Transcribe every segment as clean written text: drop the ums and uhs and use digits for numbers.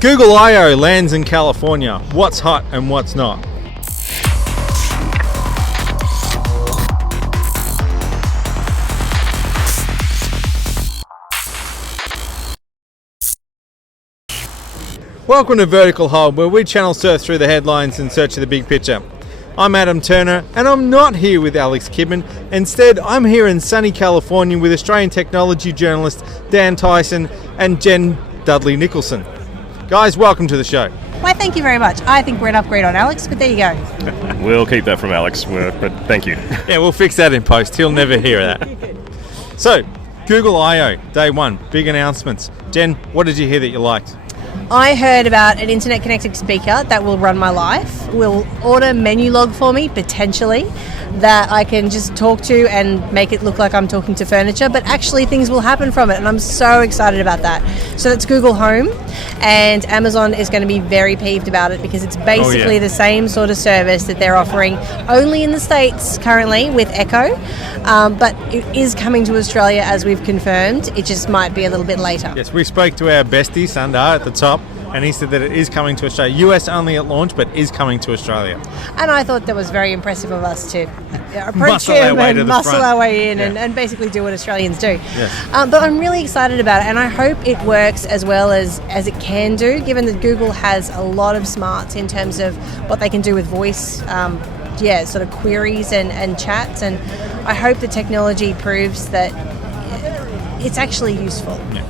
Google I.O. lands in California. What's hot and what's not? Welcome to Vertical Hold, where we channel surf through the headlines in search of the big picture. I'm Adam Turner, and I'm not here with Alex Kidman. Instead, I'm here in sunny California with Australian technology journalist Dan Tyson and Jen Dudley-Nicholson. Guys, welcome to the show. Why, thank you very much. I think we're an upgrade on Alex, but there you go. We'll keep that from Alex, but thank you. Yeah, we'll fix that in post. He'll never hear that. So, Google I.O., day one, big announcements. Jen, what did you hear that you liked? I heard about an internet-connected speaker that will run my life, will order menu log for me, potentially, that I can just talk to and make it look like I'm talking to furniture, but actually things will happen from it, and I'm so excited about that. So that's Google Home, and Amazon is going to be very peeved about it because it's basically the same sort of service that they're offering only in the States currently with Echo, but it is coming to Australia as we've confirmed. It just might be a little bit later. Yes, we spoke to our bestie, Sundar, at the top, and he said that it is coming to Australia. US only at launch, but is coming to Australia. And I thought that was very impressive of us to approach muscle him our and muscle front. our way in and basically do what Australians do. Yes. But I'm really excited about it, and I hope it works as well as it can do, given that Google has a lot of smarts in terms of what they can do with voice, sort of queries and chats, and I hope the technology proves that it's actually useful. Yeah.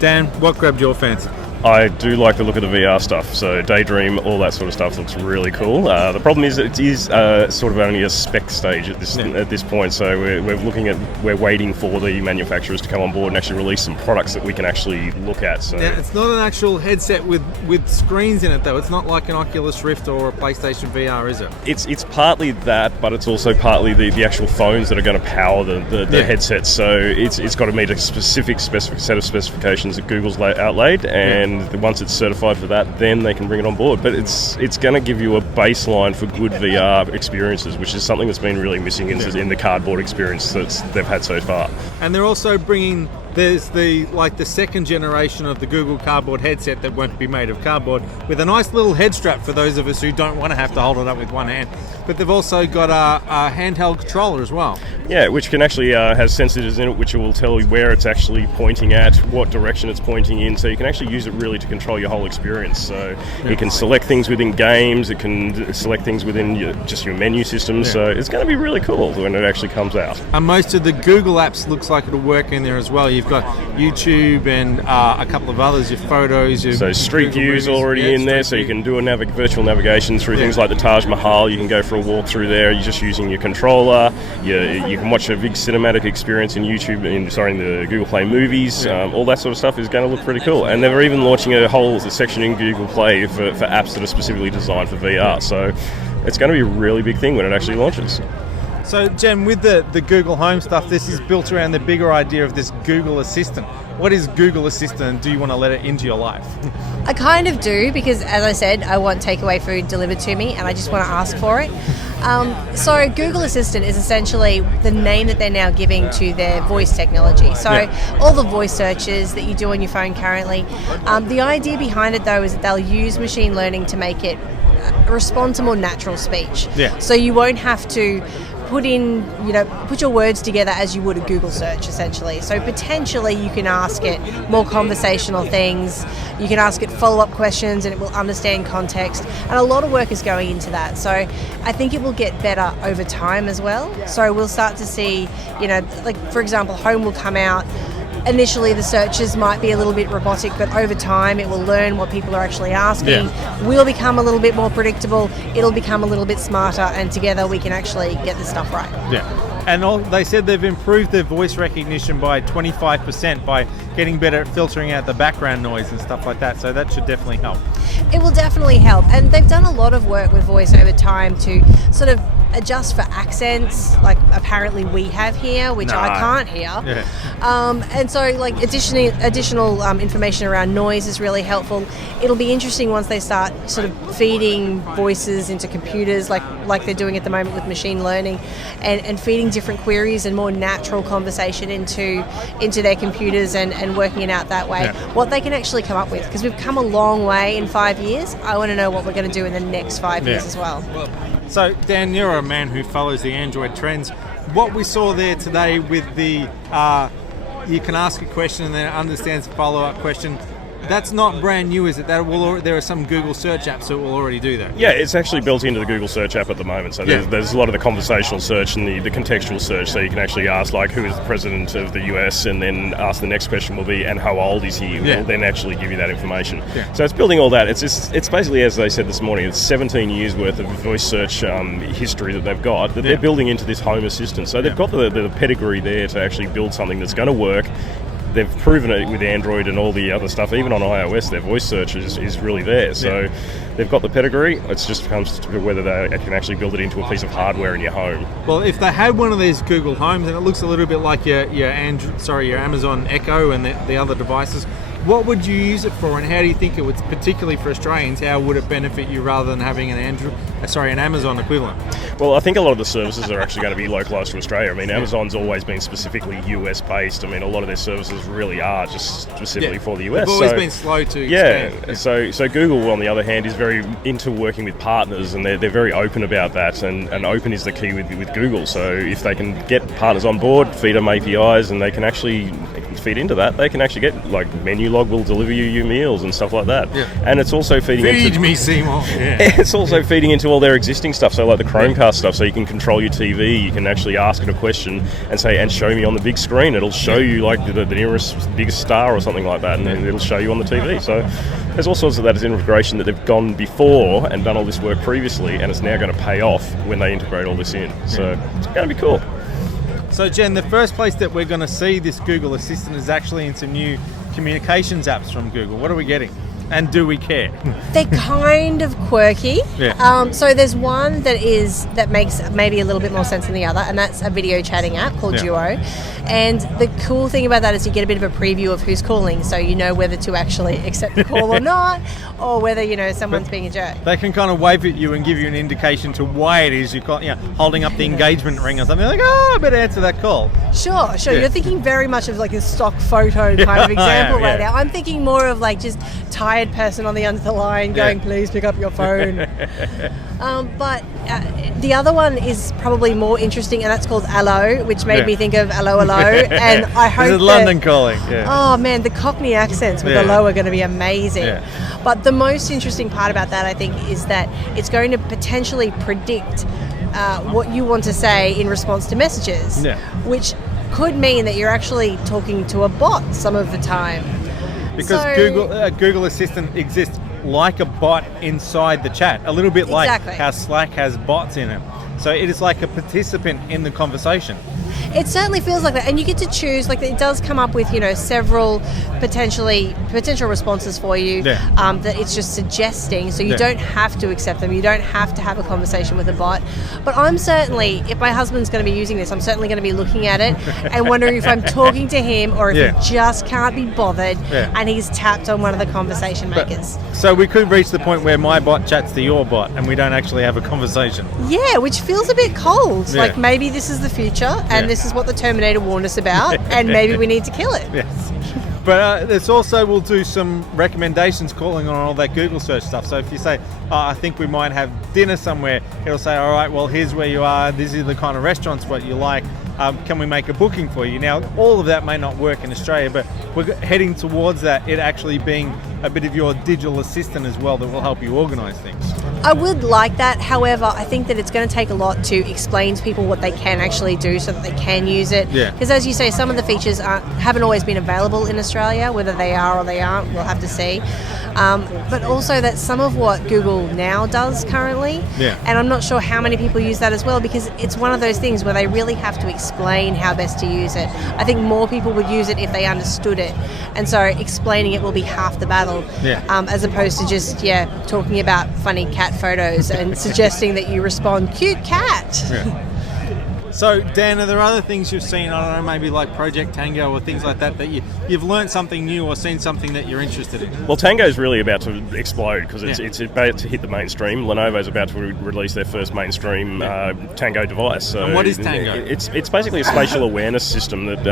Dan, what grabbed your fancy? I do like the look of the VR stuff, so Daydream, all that sort of stuff looks really cool. The problem is it is sort of only a spec stage at this point, so we're waiting for the manufacturers to come on board and actually release some products that we can actually look at. So now, it's not an actual headset with screens in it, though. It's not like an Oculus Rift or a PlayStation VR, is it? It's partly that, but it's also partly the actual phones that are going to power the headset. So it's got to meet a specific set of specifications that Google's outlaid, and once it's certified for that, then they can bring it on board. But it's going to give you a baseline for good VR experiences, which is something that's been really missing in the cardboard experience that they've had so far. And they're also bringing, there's the second generation of the Google Cardboard headset that won't be made of cardboard, with a nice little head strap for those of us who don't want to have to hold it up with one hand. But they've also got a handheld controller as well. Yeah, which can actually has sensors in it which will tell you where it's actually pointing at, what direction it's pointing in, so you can actually use it really to control your whole experience. So it can select things within games, it can select things within your menu system, so it's going to be really cool when it actually comes out. And most of the Google apps looks like it'll work in there as well. You've got YouTube and a couple of others, your photos. So Street View's already in there, so you can do a virtual navigation through things like the Taj Mahal. You can go for a walk through there. You're just using your controller. You can watch a big cinematic experience in YouTube, in the Google Play movies. All that sort of stuff is going to look pretty cool. And they're even launching a whole section in Google Play for apps that are specifically designed for VR. So it's going to be a really big thing when it actually launches. So, Jen, with the Google Home stuff, this is built around the bigger idea of this Google Assistant. What is Google Assistant, and do you want to let it into your life? I kind of do, because as I said, I want takeaway food delivered to me, and I just want to ask for it. So Google Assistant is essentially the name that they're now giving to their voice technology. So all the voice searches that you do on your phone currently, the idea behind it, though, is that they'll use machine learning to make it respond to more natural speech. Yeah. So you won't have to put your words together as you would a Google search, essentially. So potentially you can ask it more conversational things, you can ask it follow-up questions, and it will understand context, and a lot of work is going into that. So I think it will get better over time as well. So we'll start to see, for example, Home will come out. Initially the searches might be a little bit robotic, but over time it will learn what people are actually asking. We'll become a little bit more predictable, it'll become a little bit smarter, and together we can actually get this stuff right. And they said they've improved their voice recognition by 25% by getting better at filtering out the background noise and stuff like that, so that should definitely help. It will definitely help, and they've done a lot of work with voice over time to sort of adjust for accents, like apparently we have here, which I can't hear. Yeah. And so, like, additional information around noise is really helpful. It'll be interesting once they start sort of feeding voices into computers, like they're doing at the moment with machine learning, and feeding different queries and more natural conversation into their computers and working it out that way. Yeah. What they can actually come up with, because we've come a long way in 5 years. I want to know what we're going to do in the next 5 years as well. So, Dan, you're a man who follows the Android trends. What we saw there today with the you can ask a question and then it understands the follow-up question, that's not brand new, is it? There are some Google search apps that will already do that. Yeah, it's actually built into the Google search app at the moment. So there's a lot of the conversational search and the contextual search. So you can actually ask, like, who is the president of the US, and then ask the next question will be, and how old is he? Will then actually give you that information. Yeah. So it's building all that. It's basically, as they said this morning, it's 17 years worth of voice search history that they've got that they're building into this Home Assistant. So they've got the pedigree there to actually build something that's going to work. They've proven it with Android and all the other stuff. Even on iOS, their voice search is really there. So they've got the pedigree. It just comes to whether they can actually build it into a piece of hardware in your home. Well, if they had one of these Google Homes, and it looks a little bit like your Amazon Echo and the other devices, what would you use it for, and how do you think it would, particularly for Australians, how would it benefit you rather than having an Amazon equivalent? Well, I think a lot of the services are actually going to be localised to Australia. I mean, Amazon's always been specifically US based. I mean, a lot of their services really are just specifically for the US. They've always been slow to expand. So Google, on the other hand, is very into working with partners, and they're very open about that, and open is the key with Google. So if they can get partners on board, feed them APIs, and they can actually feed into that, they can actually get, like, Menulog will deliver you your meals and stuff like that. Yeah. And it's also feeding Feed me, Seymour. Yeah. It's also feeding into all their existing stuff, so like the Chromecast stuff, so you can control your TV, you can actually ask it a question and say, and show me on the big screen. It'll show you, like, the nearest biggest star or something like that, and then it'll show you on the TV. So there's all sorts of that as integration that they've gone before and done all this work previously, and it's now going to pay off when they integrate all this in. So it's going to be cool. So, Jen, the first place that we're going to see this Google Assistant is actually in some new communications apps from Google. What are we getting? And do we care? They're kind of quirky. Yeah. So there's one that makes maybe a little bit more sense than the other, and that's a video chatting app called Duo. And the cool thing about that is you get a bit of a preview of who's calling, so you know whether to actually accept the call or not, or whether, someone's being a jerk. They can kind of wave at you and give you an indication to why it is you're holding up the engagement ring or something, like, I better answer that call. Sure. Yeah. You're thinking very much of like a stock photo kind of example right now. I'm thinking more of like just tired person on the end of the line going, please pick up your phone. But the other one is probably more interesting, and that's called Allo, which made me think of Allo. And I hope this is London calling. Yeah. Oh man, the Cockney accents with Allo are going to be amazing. Yeah. But the most interesting part about that, I think, is that it's going to potentially predict what you want to say in response to messages, which could mean that you're actually talking to a bot some of the time. Because Google Assistant exists like a bot inside the chat, a little bit like how Slack has bots in it. So it is like a participant in the conversation. It certainly feels like that, and you get to choose. Like, it does come up with several potential responses for you that it's just suggesting, so you don't have to accept them. You don't have to have a conversation with a bot. But I'm certainly, if my husband's going to be using this, I'm certainly going to be looking at it and wondering if I'm talking to him or if he just can't be bothered and he's tapped on one of the conversation makers. So we could reach the point where my bot chats to your bot and we don't actually have a conversation. Yeah, which feels a bit cold. Yeah. Like, maybe this is the future and this is what the Terminator warned us about, and maybe we need to kill it. Yes. But there's also, we'll do some recommendations calling on all that Google search stuff. So if you say, I think we might have dinner somewhere, it'll say, all right, well, here's where you are. This is the kind of restaurant spot you like. Can we make a booking for you? Now, all of that may not work in Australia, but we're heading towards that, it actually being a bit of your digital assistant as well that will help you organise things. I would like that. However, I think that it's going to take a lot to explain to people what they can actually do so that they can use it. Because as you say, some of the features haven't always been available in Australia. Whether they are or they aren't, we'll have to see. But also that some of what Google Now does currently, and I'm not sure how many people use that as well, because it's one of those things where they really have to explain how best to use it. I think more people would use it if they understood it. And so explaining it will be half the battle. level, as opposed to just talking about funny cat photos and suggesting that you respond cute cat. Yeah. So, Dan, are there other things you've seen, I don't know, maybe like Project Tango or things like that, that you've learned something new or seen something that you're interested in? Well, Tango's really about to explode because it's about to hit the mainstream. Lenovo's about to release their first mainstream Tango device. So and what is Tango? It's basically a spatial awareness system that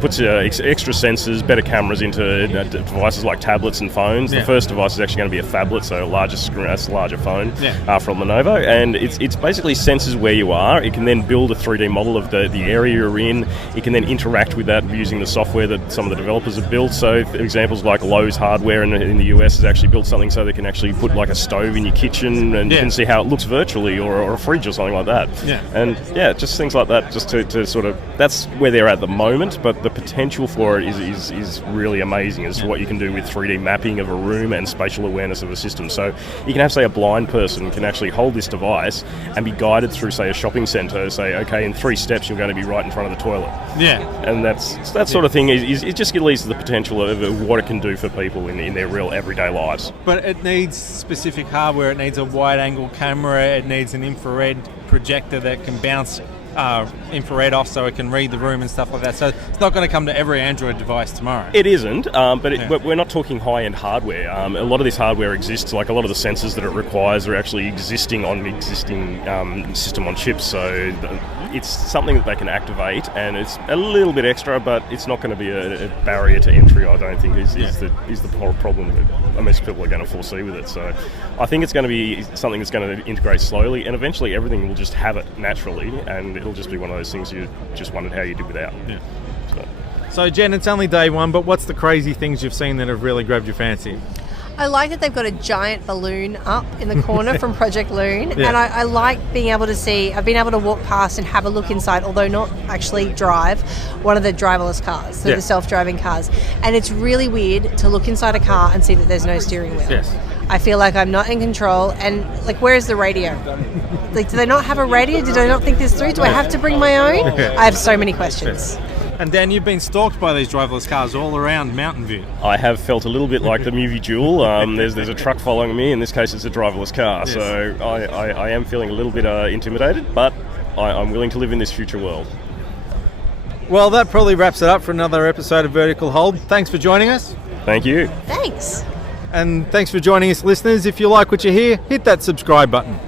puts extra sensors, better cameras into devices like tablets and phones. The first device is actually going to be a phablet, so a larger screen, a larger phone from Lenovo, and it's basically senses where you are. It can then build a 3D model of the area you're in. It can then interact with that using the software that some of the developers have built. So examples like Lowe's Hardware in the US has actually built something so they can actually put like a stove in your kitchen and you can see how it looks virtually, or a fridge or something like that. And just things like that, just to sort of, that's where they're at the moment, but the potential for it is really amazing as to what you can do with 3D mapping of a room and spatial awareness of a system. So you can have, say, a blind person can actually hold this device and be guided through, say, a shopping centre, say, okay, in 3 steps you're going to be right in front of the toilet. And that sort of thing is it just leads to the potential of what it can do for people in their real everyday lives. But it needs specific hardware. It needs a wide-angle camera. It needs an infrared projector that can bounce infrared off so it can read the room and stuff like that. So it's not going to come to every Android device tomorrow. It isn't, but we're not talking high-end hardware. A lot of this hardware exists, like a lot of the sensors that it requires are actually existing on existing system on chips. So it's something that they can activate, and it's a little bit extra, but it's not going to be a barrier to entry, I don't think, is the problem that most people are going to foresee with it. So I think it's going to be something that's going to integrate slowly, and eventually everything will just have it naturally, and it'll just be one of those things you just wondered how you did without. So Jen, it's only day one, but what's the crazy things you've seen that have really grabbed your fancy? I like that they've got a giant balloon up in the corner from Project Loon, and I like being able to see, I've been able to walk past and have a look inside, although not actually drive, one of the driverless cars, so the self-driving cars. And it's really weird to look inside a car and see that there's no steering wheel. I feel like I'm not in control, and like, where is the radio? Like, do they not have a radio? Did I not think this through? Do I have to bring my own? I have so many questions. And Dan, you've been stalked by these driverless cars all around Mountain View. I have felt a little bit like the movie Duel. There's a truck following me. In this case, it's a driverless car. So I am feeling a little bit intimidated, but I'm willing to live in this future world. Well, that probably wraps it up for another episode of Vertical Hold. Thanks for joining us. Thank you. Thanks. And thanks for joining us, listeners. If you like what you hear, hit that subscribe button.